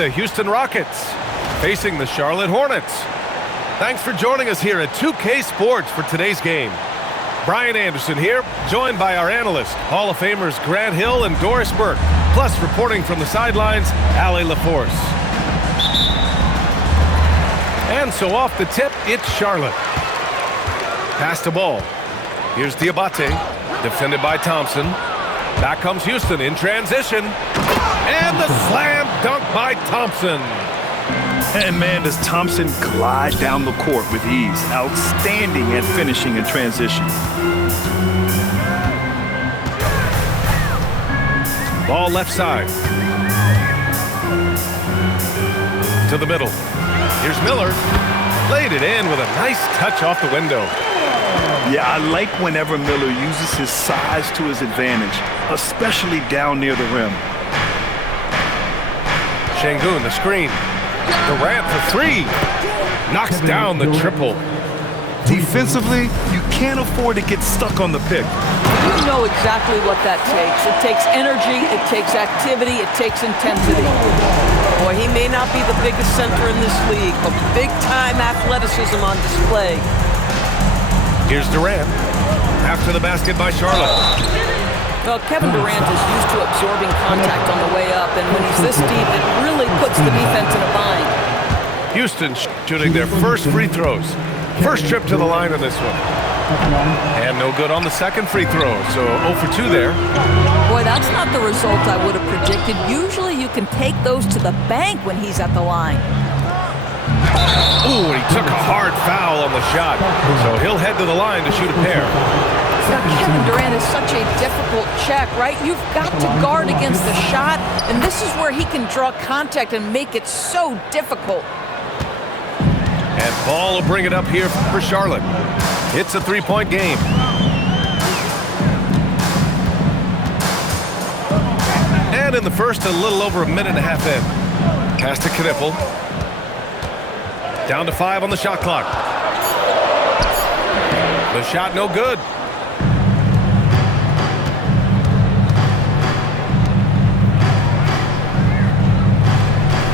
the Houston Rockets facing the Charlotte Hornets. Thanks for joining us here at 2K Sports for today's game. Brian Anderson here, joined by our analysts, Hall of Famers Grant Hill and Doris Burke, plus reporting from the sidelines, Allie LaForce. And so off the tip, it's Charlotte. Pass the ball. Here's Diabate, defended by Thompson. Back comes Houston in transition. And the slam dunk by Thompson. And man, does Thompson glide down the court with ease. Outstanding at finishing in transition. Ball left side. To the middle. Here's Miller. Played it in with a nice touch off the window. Yeah, I like whenever Miller uses his size to his advantage, especially down near the rim. Şengün, the screen. Durant for three. Knocks down the triple. Defensively, you can't afford to get stuck on the pick. You know exactly what that takes. It takes energy, it takes activity, it takes intensity. Boy, he may not be the biggest center in this league, but big-time athleticism on display. Here's Durant. After the basket by Charlotte. Well, Kevin Durant is used to absorbing contact on the way up, and when he's this deep, it really puts the defense in a bind. Houston shooting their first free throws. First trip to the line on this one. And no good on the second free throw, so 0 for 2 there. Boy, that's not the result I would have predicted. Usually you can take those to the bank when he's at the line. Ooh, he took a hard foul on the shot, so he'll head to the line to shoot a pair. Now, Kevin Durant is such a difficult check, right? You've got to guard against the shot, and this is where he can draw contact and make it so difficult. And Ball will bring it up here for Charlotte. It's a three-point game. And in the first, a little over a minute and a half in. Pass to Knipple. Down to 5 on the shot clock. The shot no good.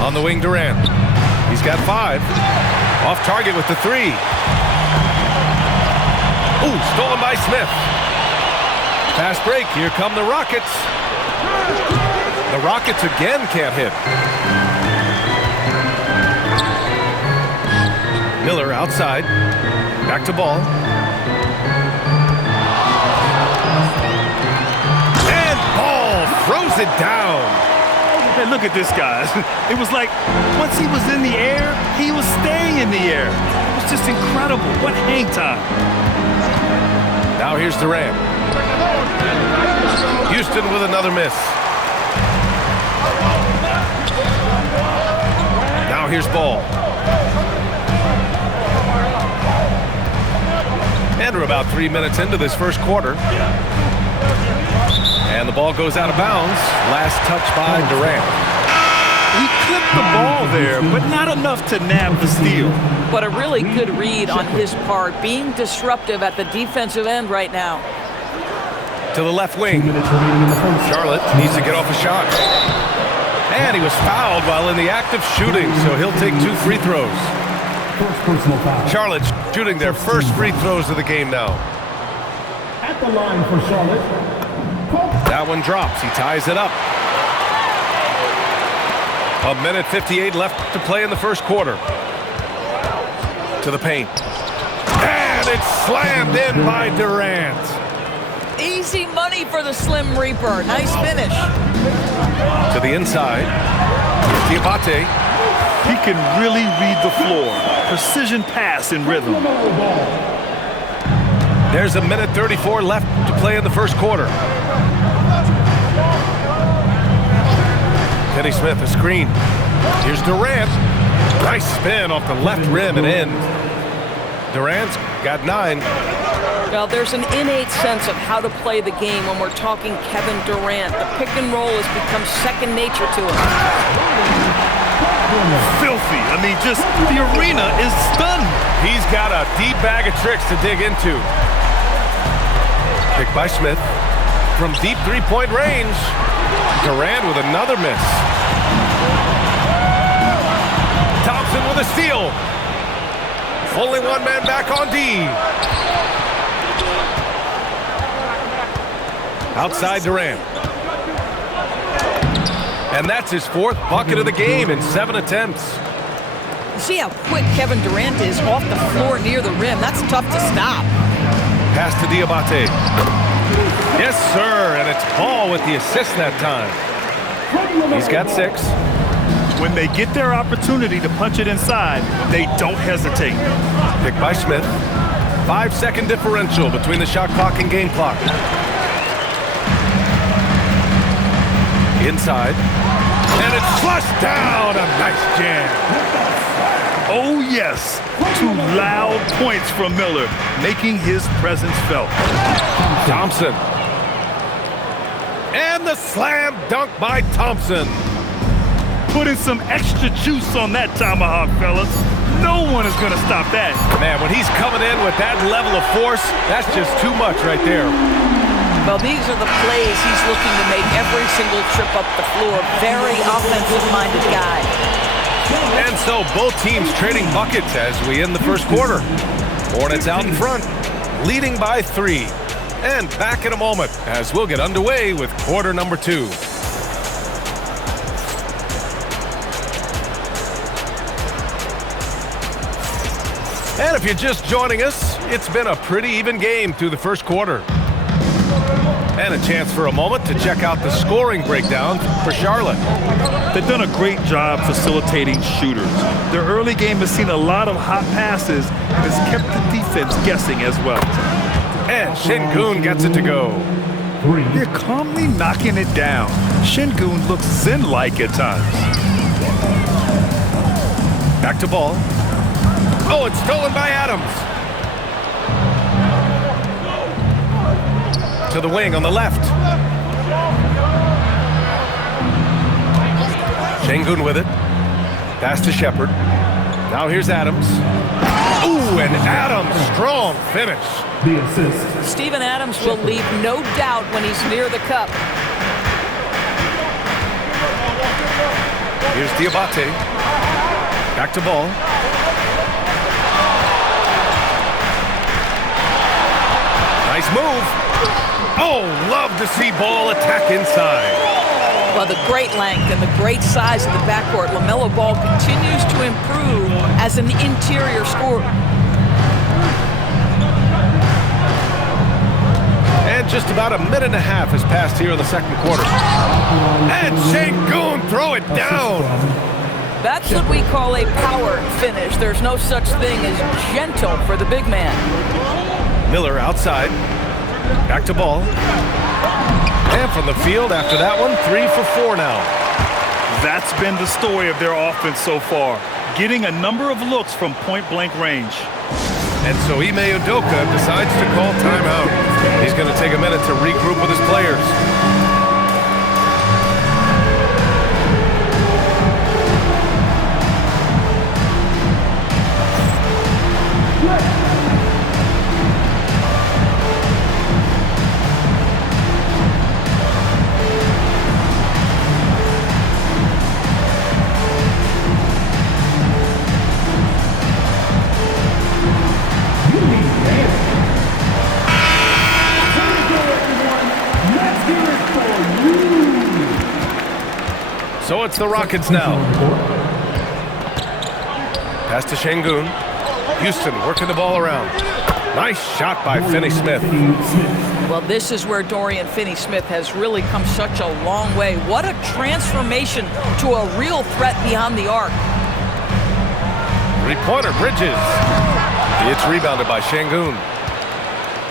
On the wing, Durant. He's got 5. Off target with the 3. Ooh, stolen by Smith. Fast break. Here come the Rockets. The Rockets again can't hit. Miller outside. Back to Ball. And Ball throws it down. Hey, look at this, guys. It was like once he was in the air, he was staying in the air. It was just incredible. What hang time. Now here's Durant. Houston with another miss. Now here's Ball. And we're about 3 minutes into this first quarter. And the ball goes out of bounds. Last touch by Durant. He clipped the ball there, but not enough to nab the steal. But a really good read on his part, being disruptive at the defensive end right now. To the left wing. Charlotte needs to get off a shot. And he was fouled while in the act of shooting, so he'll take 2 free throws. Charlotte shooting their first free throws of the game now. At the line for Charlotte. That one drops. He ties it up. 1:58 left to play in the first quarter. To the paint. And it's slammed in by Durant. Easy money for the Slim Reaper. Nice finish. To the inside. Diabate. He can really read the floor. Precision pass in rhythm. There's 1:34 left to play in the first quarter. Kenny Smith, a screen. Here's Durant. Nice spin off the left rim and in. Durant's got 9. Well, there's an innate sense of how to play the game when we're talking Kevin Durant. The pick and roll has become second nature to him. Filthy. I mean, just the arena is stunned. He's got a deep bag of tricks to dig into. Picked by Smith. From deep three-point range. Durant with another miss. the steal. Only one man back on D. Outside Durant. And that's his fourth bucket of the game in 7 attempts. See how quick Kevin Durant is off the floor near the rim. That's tough to stop. Pass to Diabate. Yes, sir, and it's Ball with the assist that time. He's got 6. When they get their opportunity to punch it inside, they don't hesitate. Picked by Smith. 5-second differential between the shot clock and game clock. Inside. And it's flushed down. A nice jam. Oh, yes. 2 loud points from Miller, making his presence felt. Thompson. And the slam dunk by Thompson. Putting some extra juice on that tomahawk, fellas. No one is going to stop that. Man, when he's coming in with that level of force, that's just too much right there. Well, these are the plays he's looking to make every single trip up the floor. Very offensive-minded guy. And so both teams trading buckets as we end the first quarter. Hornets out in front, leading by 3. And back in a moment as we'll get underway with quarter number 2. And if you're just joining us, it's been a pretty even game through the first quarter. And a chance for a moment to check out the scoring breakdown for Charlotte. They've done a great job facilitating shooters. Their early game has seen a lot of hot passes and has kept the defense guessing as well. And Şengün gets it to go. They're calmly knocking it down. Şengün looks zen-like at times. Back to Ball. Oh, it's stolen by Adams. To the wing on the left. Şengün with it. Pass to Shepard. Now here's Adams. Ooh, and Adams, strong finish. The assist. Steven Adams will leave no doubt when he's near the cup. Here's Diabate. Back to Ball. Nice move. Oh, love to see Ball attack inside. Well, the great length and the great size of the backcourt, LaMelo Ball continues to improve as an interior scorer. And just about a minute and a half has passed here in the second quarter. And Şengün throw it down. That's what we call a power finish. There's no such thing as gentle for the big man. Miller outside. Back to Ball. And from the field after that one, 3 for 4 now. That's been the story of their offense so far, getting a number of looks from point-blank range. And so Ime Udoka decides to call timeout. He's going to take a minute to regroup with his players. So it's the Rockets now. Pass to Şengün. Houston working the ball around. Nice shot by Finney-Smith. Well, this is where Dorian Finney-Smith has really come such a long way. What a transformation to a real threat beyond the arc. Three-pointer, Bridges. It's rebounded by Şengün.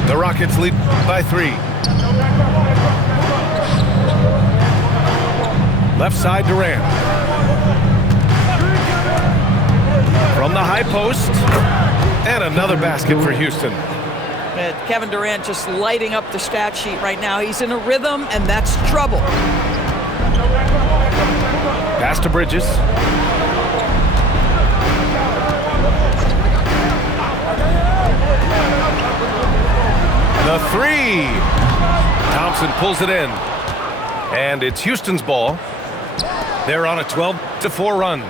The Rockets lead by 3. Left side, Durant. From the high post. And another basket for Houston. Kevin Durant just lighting up the stat sheet right now. He's in a rhythm, and that's trouble. Pass to Bridges. The 3. Thompson pulls it in. And it's Houston's ball. They're on a 12-4 run.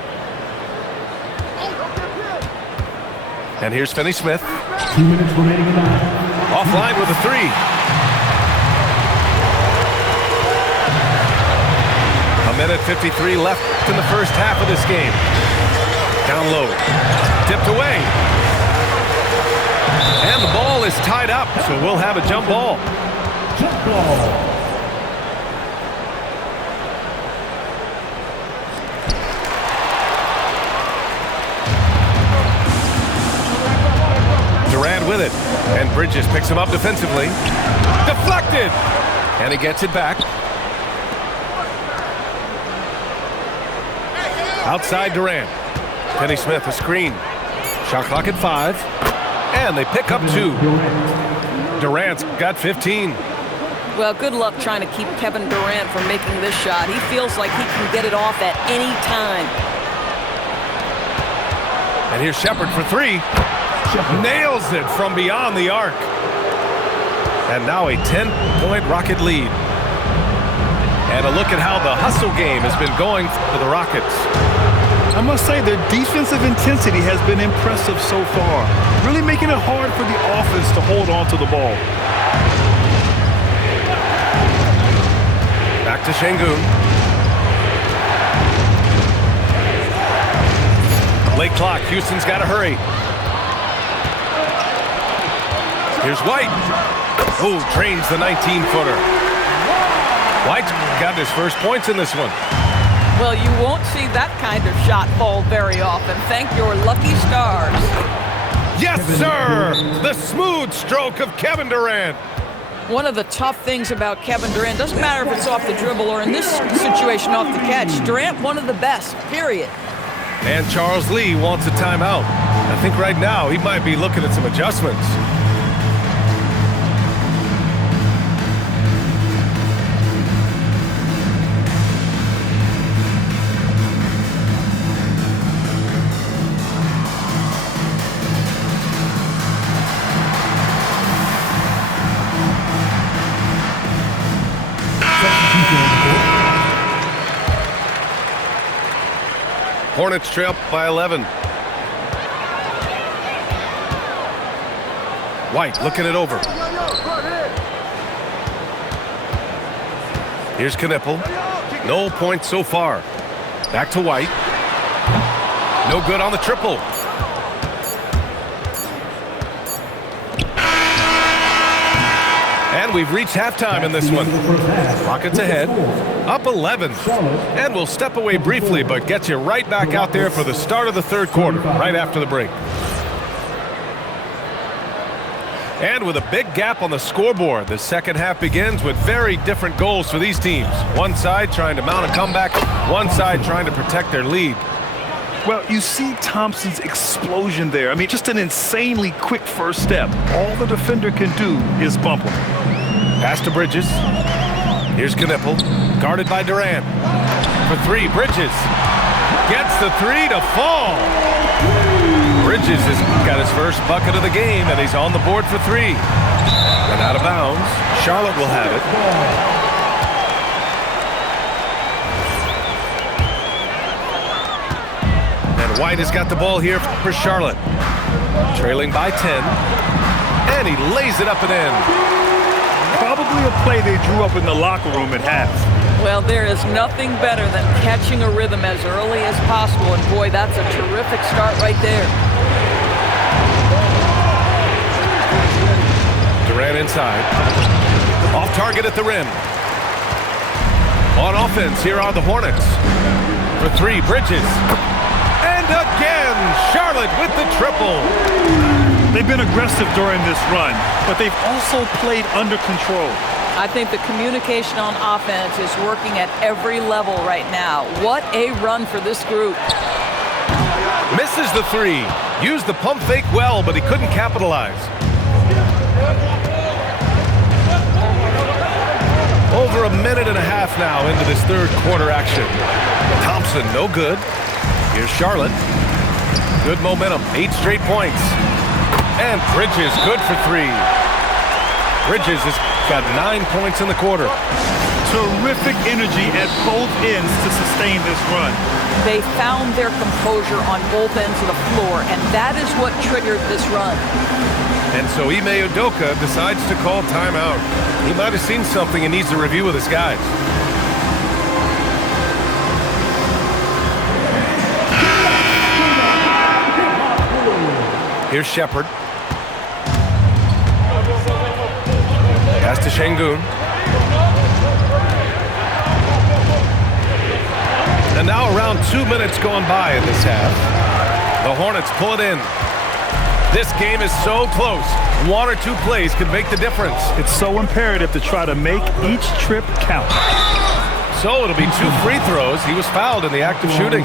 And here's Finney-Smith. 2 minutes remaining in the half. Offline with a three. A minute 53 left in the first half of this game. Down low. Tipped away. And the ball is tied up, so we'll have a jump ball. Jump ball. Durant with it. And Bridges picks him up defensively. Deflected! And he gets it back. Outside Durant. Finney-Smith, a screen. Shot clock at 5. And they pick up 2. Durant's got 15. Well, good luck trying to keep Kevin Durant from making this shot. He feels like he can get it off at any time. And here's Shepard for 3. Nails it from beyond the arc. And now a 10-point Rocket lead. And a look at how the hustle game has been going for the Rockets. I must say their defensive intensity has been impressive so far, really making it hard for the offense to hold on to the ball. Back to Şengün. Late clock. Houston's got to hurry. Here's White. Oh, drains the 19-footer. White got his first points in this one. Well, you won't see that kind of shot fall very often. Thank your lucky stars. Yes, sir! The smooth stroke of Kevin Durant. One of the tough things about Kevin Durant, doesn't matter if it's off the dribble or in this situation off the catch, Durant one of the best, period. And Charles Lee wants a timeout. I think right now he might be looking at some adjustments. Hornets trail by 11. White looking it over. Here's Knipple. No points so far. Back to White. No good on the triple. And we've reached halftime in this one. Rockets ahead, up 11. And we'll step away briefly, but get you right back out there for the start of the third quarter, right after the break. And with a big gap on the scoreboard, the second half begins with very different goals for these teams. One side trying to mount a comeback, one side trying to protect their lead. Well, you see Thompson's explosion there. I mean, just an insanely quick first step. All the defender can do is bump him. Pass to Bridges. Here's Knipple, guarded by Durant. For 3, Bridges gets the 3 to fall. Bridges has got his first bucket of the game, and he's on the board for 3. And out of bounds. Charlotte will have it. White has got the ball here for Charlotte. Trailing by 10. And he lays it up and in. Probably a play they drew up in the locker room at half. Well, there is nothing better than catching a rhythm as early as possible. And boy, that's a terrific start right there. Durant inside. Off target at the rim. On offense, here are the Hornets. For 3, Bridges. And again, Charlotte with the triple. They've been aggressive during this run, but they've also played under control. I think the communication on offense is working at every level right now. What a run for this group. Misses the 3. Used the pump fake well, but he couldn't capitalize. Over a minute and a half now into this third quarter action. Thompson, no good. Here's Charlotte. Good momentum, 8 straight points. And Bridges, good for 3. Bridges has got 9 points in the quarter. Terrific energy at both ends to sustain this run. They found their composure on both ends of the floor, and that is what triggered this run. And so Ime Udoka decides to call timeout. He might have seen something and needs to review with his guys. Here's Shepard. Pass to Şengün. And now around 2 minutes going by in this half. The Hornets pull it in. This game is so close. 1 or 2 plays could make the difference. It's so imperative to try to make each trip count. So it'll be 2 free throws. He was fouled in the act of shooting.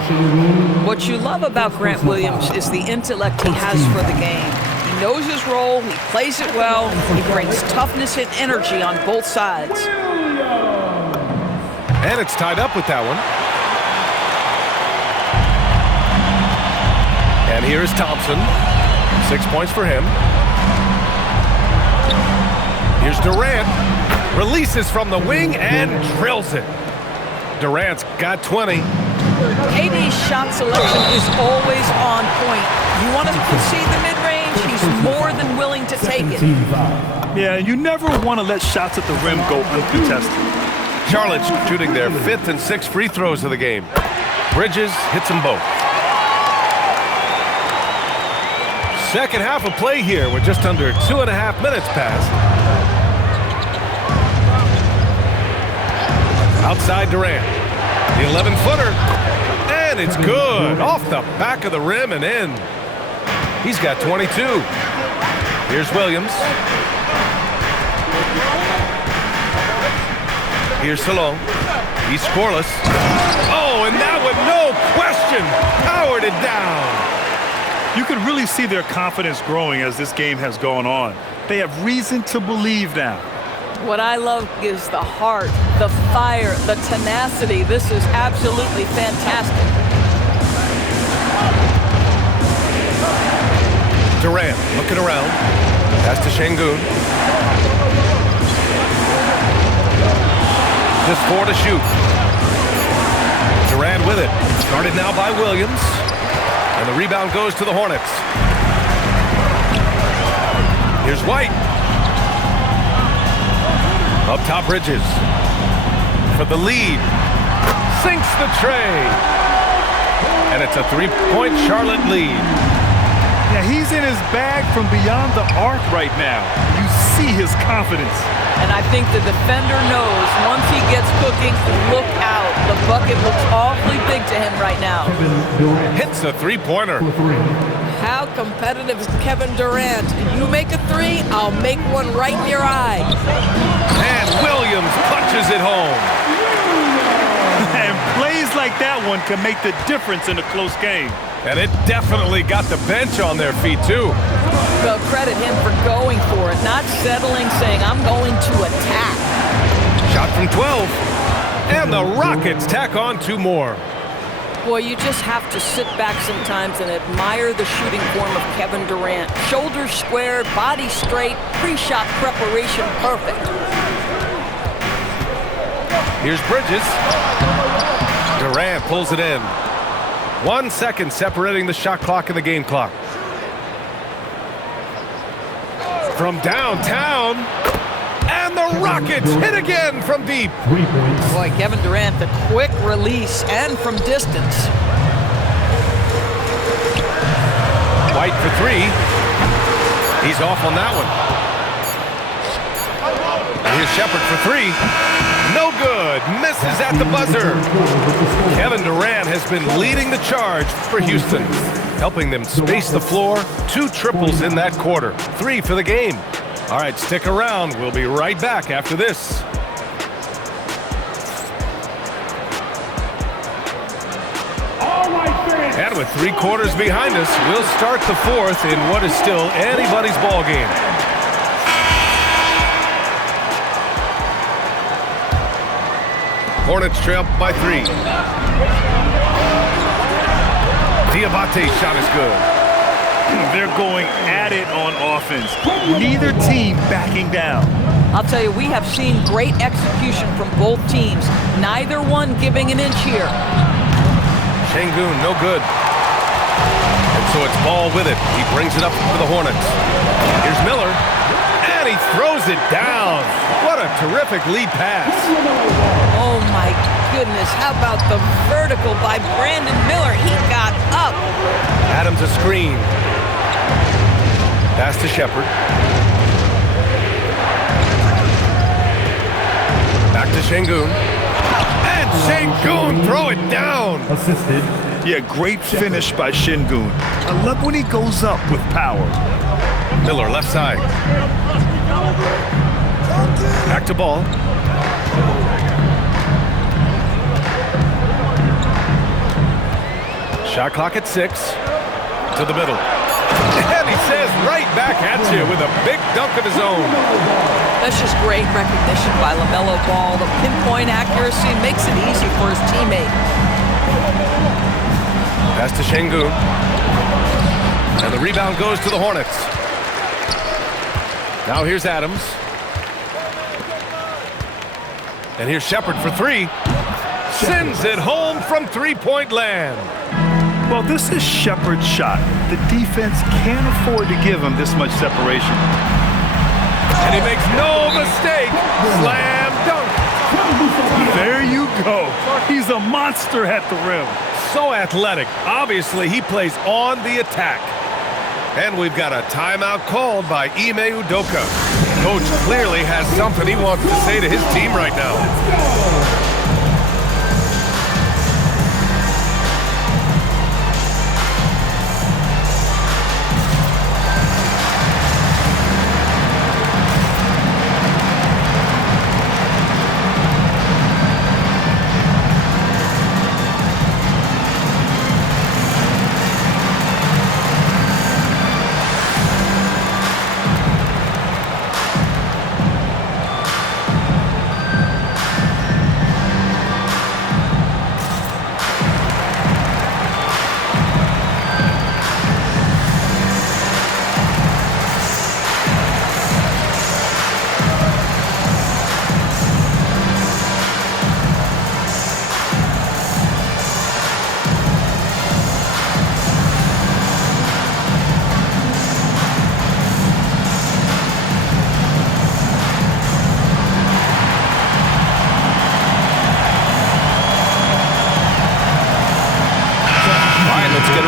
What you love about Grant Williams is the intellect he has for the game. He knows his role, he plays it well, he brings toughness and energy on both sides. And it's tied up with that one. And here's Thompson. 6 points for him. Here's Durant. Releases from the wing and drills it. Durant's got 20. KD's shot selection is always on point. You want to concede the mid-range, he's more than willing to take it. Yeah, you never want to let shots at the rim go uncontested. Charlotte shooting their 5th and 6th free throws of the game. Bridges hits them both. Second half of play here with just under 2.5 minutes passed. Outside Durant. The 11-footer. And it's good. Off the back of the rim and in. He's got 22. Here's Williams. Here's Salon. He's scoreless. Oh, and that one, no question, powered it down. You can really see their confidence growing as this game has gone on. They have reason to believe now. What I love is the heart, the fire, the tenacity. This is absolutely fantastic. Durant looking around. Pass to Şengün. Just 4 to shoot. Durant with it. Started now by Williams. And the rebound goes to the Hornets. Here's White. Up top, Bridges. For the lead. Sinks the tray. And it's a 3-point Charlotte lead. Yeah, he's in his bag from beyond the arc right now. You see his confidence. And I think the defender knows once he gets cooking, look out. The bucket looks awfully big to him right now. Hits a 3-pointer. How competitive is Kevin Durant? You make a 3, I'll make one right in your eye. And Williams punches it home. And plays like that one can make the difference in a close game. And it definitely got the bench on their feet, too. Well, credit him for going for it, not settling, saying, I'm going to attack. Shot from 12. And the Rockets tack on 2 more. Boy, you just have to sit back sometimes and admire the shooting form of Kevin Durant. Shoulders squared, body straight, pre-shot preparation perfect. Here's Bridges. Durant pulls it in. 1 second separating the shot clock and the game clock. From downtown. And the Rockets hit again from deep. 3 points. Boy, Kevin Durant, the quick release and from distance. White for 3. He's off on that one. Here's Shepard for 3. No good. Misses at the buzzer. Kevin Durant has been leading the charge for Houston, helping them space the floor. 2 triples in that quarter. 3 for the game. All right, stick around. We'll be right back after this. And with 3 quarters behind us, we'll start the 4th in what is still anybody's ball game. Hornets trail by 3. Diabate's shot is good. They're going at it on offense. Neither team backing down. I'll tell you, we have seen great execution from both teams. Neither one giving an inch here. Şengün, no good. And so it's Ball with it. He brings it up for the Hornets. Here's Miller. And he throws it down. What a terrific lead pass. Oh, my goodness. How about the vertical by Brandon Miller? He got up. Adams a screen. Pass to Shepard. Back to Şengün. And Şengün throw it down. Assisted. Yeah, great finish by Şengün. I love when he goes up with power. Miller left side. Back to Ball. Shot clock at 6. To the middle. And he says right back at you with a big dunk of his own. That's just great recognition by LaMelo Ball. The pinpoint accuracy makes it easy for his teammate. Pass to Şengün. And the rebound goes to the Hornets. Now here's Adams. And here's Shepard for 3. Sends it home from three-point land. Well, this is Shepard's shot. The defense can't afford to give him this much separation. And he makes no mistake. Slam dunk. There you go. He's a monster at the rim. So athletic. Obviously, he plays on the attack. And we've got a timeout called by Ime Udoka. Coach clearly has something he wants to say to his team right now.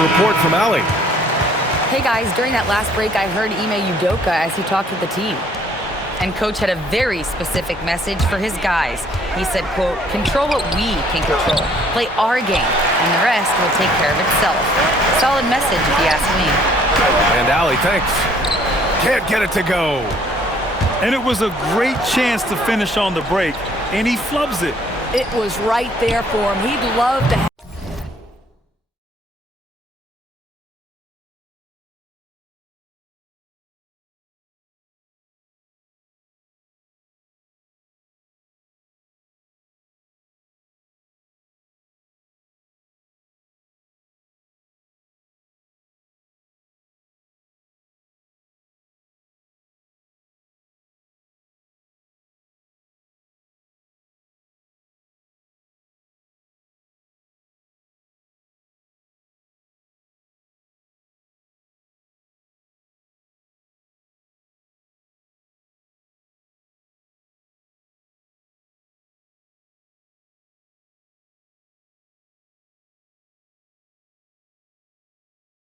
Report from Allie. Hey guys, during that last break, I heard Ime Udoka as he talked with the team. And Coach had a very specific message for his guys. He said, quote, control what we can control. Play our game, and the rest will take care of itself. Solid message, if you ask me. And Allie, thanks. Can't get it to go. And it was a great chance to finish on the break, and he flubs it. It was right there for him. He'd love to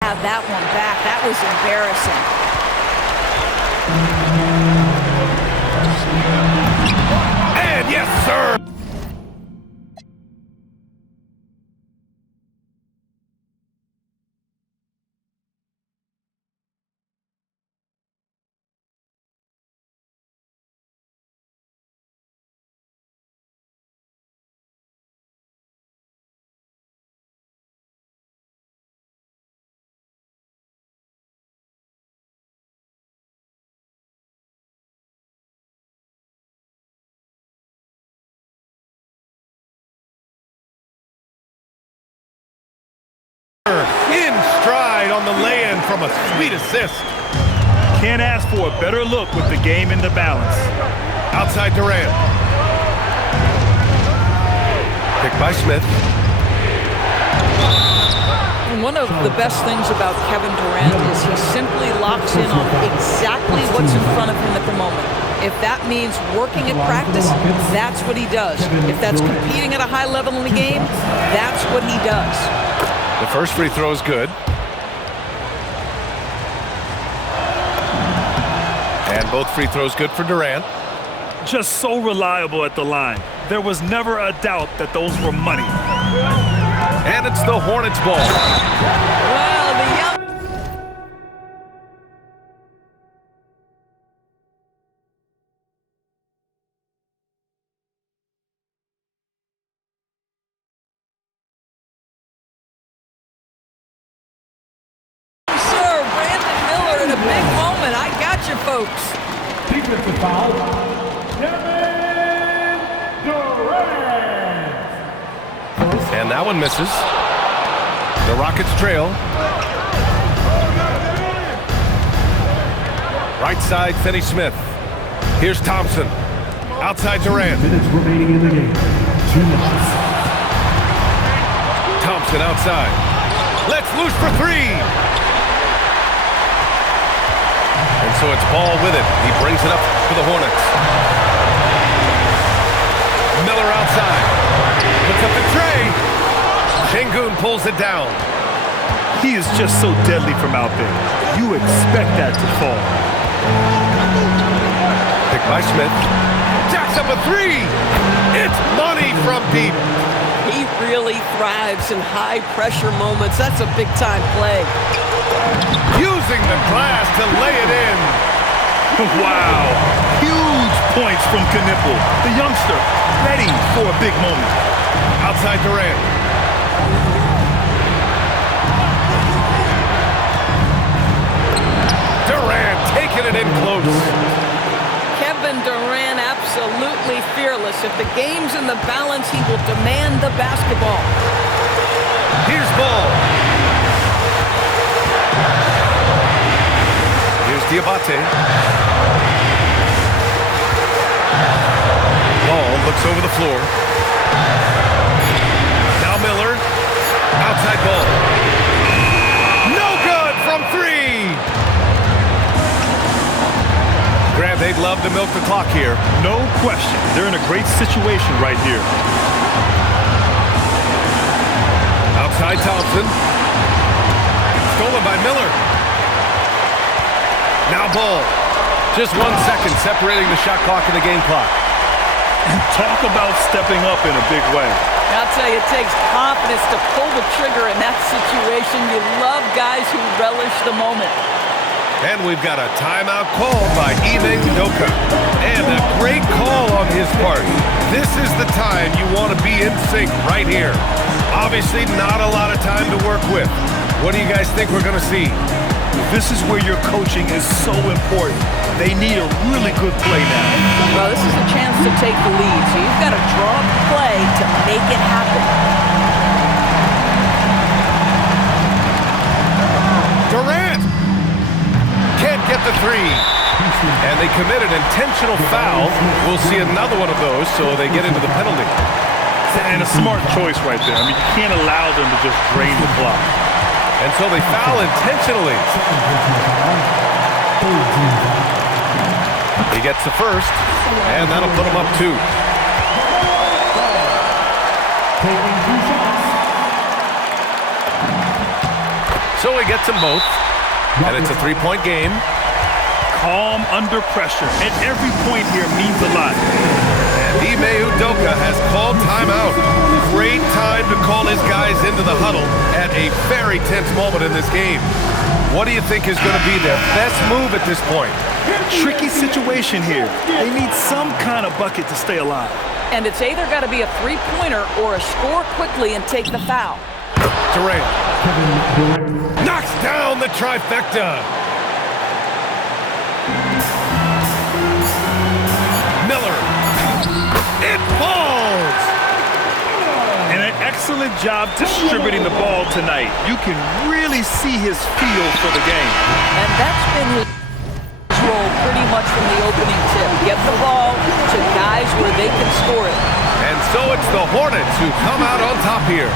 have that one back. That was embarrassing. And yes, sir. In stride on the lay-in from a sweet assist. Can't ask for a better look with the game in the balance. Outside Durant. Picked by Smith. One of the best things about Kevin Durant is he simply locks in on exactly what's in front of him at the moment. If that means working at practice, that's what he does. If that's competing at a high level in the game, that's what he does. The first free throw is good. And both free throws good for Durant. Just so reliable at the line. There was never a doubt that those were money. And it's the Hornets ball. Well, the young... Sir, Brandon Miller in a big moment. I got you, folks. Defensive foul. Kevin Durant. And that one misses. The Rockets trail. Right side, Finney-Smith. Here's Thompson. Outside Durant. Minutes remaining in the game. 2 minutes. Thompson outside. Let's loose for three. And so it's Ball with it. He brings it up for the Hornets. Miller outside. Puts up the tray. Şengün pulls it down. He is just so deadly from out there. You expect that to fall. Picked by Smith. Jacks up a three. It's money from deep. He really thrives in high-pressure moments. That's a big-time play. Using the glass to lay it in. Wow. Huge points from Knipple. The youngster ready for a big moment. Outside Durant. Durant taking it in close. Kevin Durant absolutely fearless. If the game's in the balance, he will demand the basketball. Here's Ball. Here's Diabate. Ball looks over the floor. Now Miller. Outside Ball. No good from three. Grant, they'd love to milk the clock here. No question. They're in a great situation right here. Outside Thompson. Stolen by Miller. Now Ball. Just 1 second separating the shot clock and the game clock. Talk about stepping up in a big way. I'll tell you, it takes confidence to pull the trigger in that situation. You love guys who relish the moment. And we've got a timeout called by Ime Udoka. And a great call on his part. This is the time you want to be in sync right here. Obviously, not a lot of time to work with. What do you guys think we're going to see? This is where your coaching is so important. They need a really good play now. Well, this is a chance to take the lead, so you've got to draw up a play to make it happen. Durant can't get the three. And they commit an intentional foul. We'll see another one of those, so they get into the penalty. And a smart choice right there. I mean, you can't allow them to just drain the clock. And so they foul intentionally. He gets the first, and that'll put him up 2. So he gets them both, and it's a 3-point game. Calm under pressure, and every point here means a lot. And Ime Udoka has called timeout. Great time to call his guys into the huddle at a very tense moment in this game. What do you think is going to be their best move at this point? Tricky situation here. They need some kind of bucket to stay alive. And it's either got to be a three-pointer or a score quickly and take the foul. Durant knocks down the trifecta. Miller. It falls. And an excellent job distributing the ball tonight. You can really see his feel for the game. And that's been his role pretty much from the opening tip. Get the ball to guys where they can score it. And so it's the Hornets who come out on top here.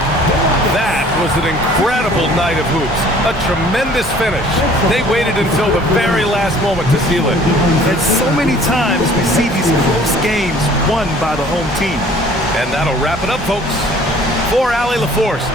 That was an incredible night of hoops. A tremendous finish. They waited until the very last moment to seal it. And so many times we see these close games won by the home team. And that'll wrap it up, folks. For Allie LaForce,